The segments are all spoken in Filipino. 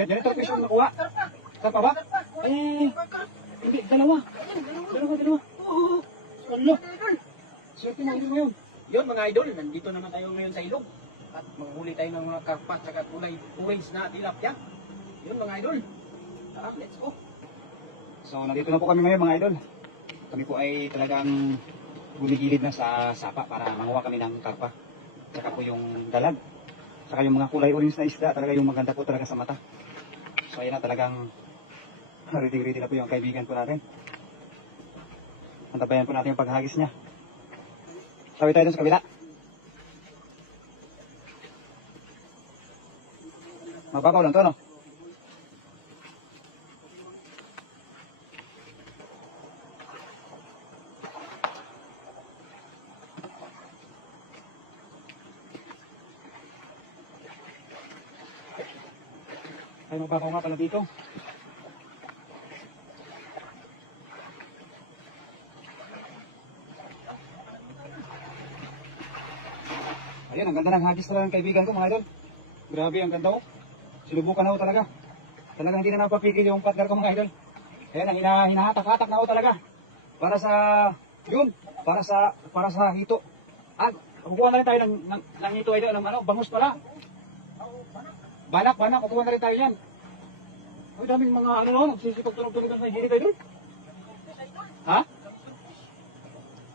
Janitor fish yung nakuha. Karpa ba? Ay, hindi, dalawa. Dalawa. Ano? Swerte mo yun. Yun mga idol, nandito naman tayo ngayon sa ilog. At manghuli tayo ng mga karpa at saka kulay orange na tilapia. Yun mga idol. Tara, let's go. So, nandito na po kami ngayon mga idol. Kami po ay talagang gumigilid na sa sapa para manguha kami ng karpa. Tsaka po yung dalag. Tsaka yung mga kulay orange na isda, talaga yung maganda po talaga sa mata. So, ayan na talagang ready na po yung kaibigan po natin. Antabayan po natin yung paghagis niya. Sabi tayo dun sa kabila. Mababaw lang to, no? Ay, mababaw nga pala dito. Ayan, ang ganda ng hagis talaga ng kaibigan ko mga idol. Grabe, ang ganda ko. Sinubukan ako talaga. Talagang hindi na napapigil yung partner ko mga idol. Ayan, ang hinahatak-hatak na ako talaga. Para sa, yun, para sa hito. Ah, kukuha na rin tayo ng hito idol, ng ano, bangus pala. Banak, kukuha na rin tayo yan. Ay, daming mga ano, nagsisipag-tunog-tunog sa hilig idol. Ha?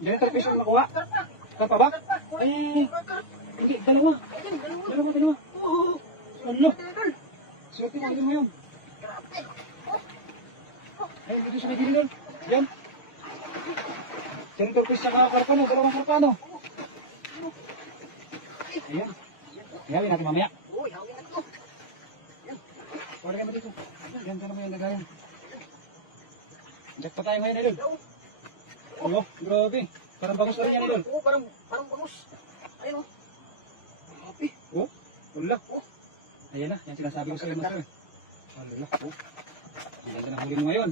Janitor fish yung nakuha. Karpa ba? Ay, hindi, dalawa. Ano? Swerte mo yun. Ay, dito sa may gilid. Yan. Janitor fish sa mga karpano, dalawang karpano. Ayan. Ihawin natin mamaya. Wala kayo dito. Yan ka naman yung lagayan. Jack pa tayo ngayon, idol. Oh, grabe. Parang bangus na rin yan, idol. Oo, parang bangus. Ayun o. Grabe. Oh, wala. Oh. Ayan na, yan sinasabi ko sa iyo, master. Wala. Oh. Ang ganda na huli mo ngayon.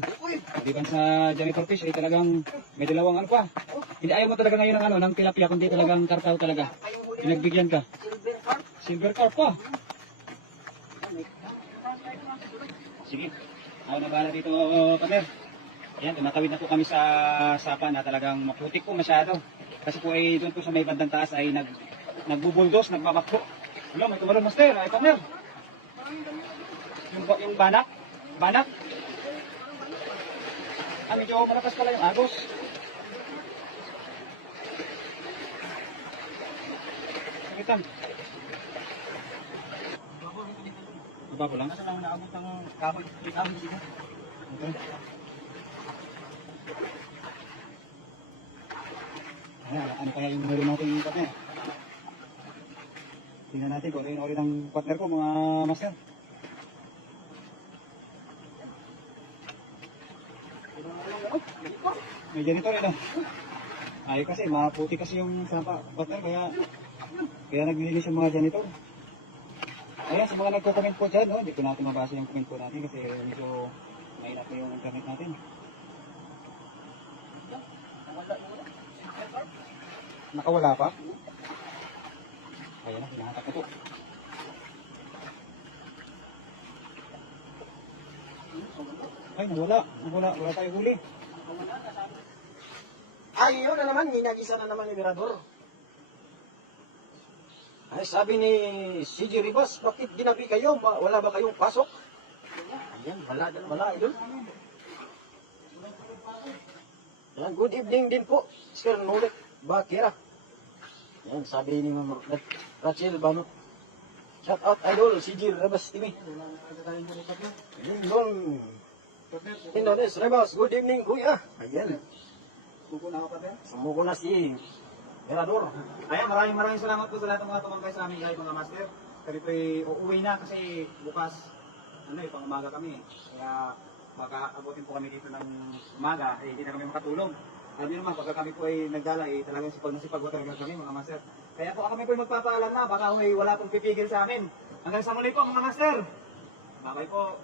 Diban sa janitor fish, ay talagang may dalawang ano pa. Hindi ayaw mo talaga ngayon ng ano, ng tilapia, kundi talagang karpaw talaga. Pinagbigyan ka. Silver carp pa. Sige. Ako na bahala dito, partner. Ayan, tumatawid na po kami sa sapa na talagang maputik po masyado. Kasi po ay doon po sa may bandang taas ay nagbubuldos, nagmamakpo. Wala, may tumalong master, ay partner. Yung banak. Ah, medyo malakas pala yung agos. Sakitan. Baba po lang. Nasa lang naabot ng kahoy. Dito. Okay. Ano kaya yung meron natin yung partner? Tingnan natin kung ano yung ori ng partner ko, mga master. May janitor yun. Ay kasi, maputi kasi yung sapa partner, kaya naglilinis yung mga janitor. Ayan, sa mga nagko-comment po dyan, no? Hindi ko natin mabasa yung comment po natin kasi medyo mahirap po yung internet natin. Nakawala pa? Ayan na, hinahatak na po. Ay, wala tayo huli. Ay, yun na naman, ginagisa na naman ni Mirador. Ay, sabi ni CJ Rivas, bakit ginabi kayo? Wala ba kayong pasok? Ayan, wala, idol. Ayan, good evening din po, Sir Nulit Bakira. Ayan, sabi ni Ma'am Rachel Banot. Shout out, idol, CJ Rivas TV. Ayan, doon. Indones Rivas, good evening, kuya. Ayan. Sumuko na si Mirador. Ayan, maraming salamat po sa lahat ng mga tumangkay sa amin guys, mga master. Kami po uuwi na kasi bukas, pang umaga kami. Kaya baka abutin po kami dito ng umaga, hindi na kami makatulog. Alam niyo naman, pagka kami po ay nagdala, talagang sipag talaga kami mga master. Kaya po kami po magpapaalam na, baka wala pong pipigil sa amin. Hanggang sa muli po mga master. Bye-bye po.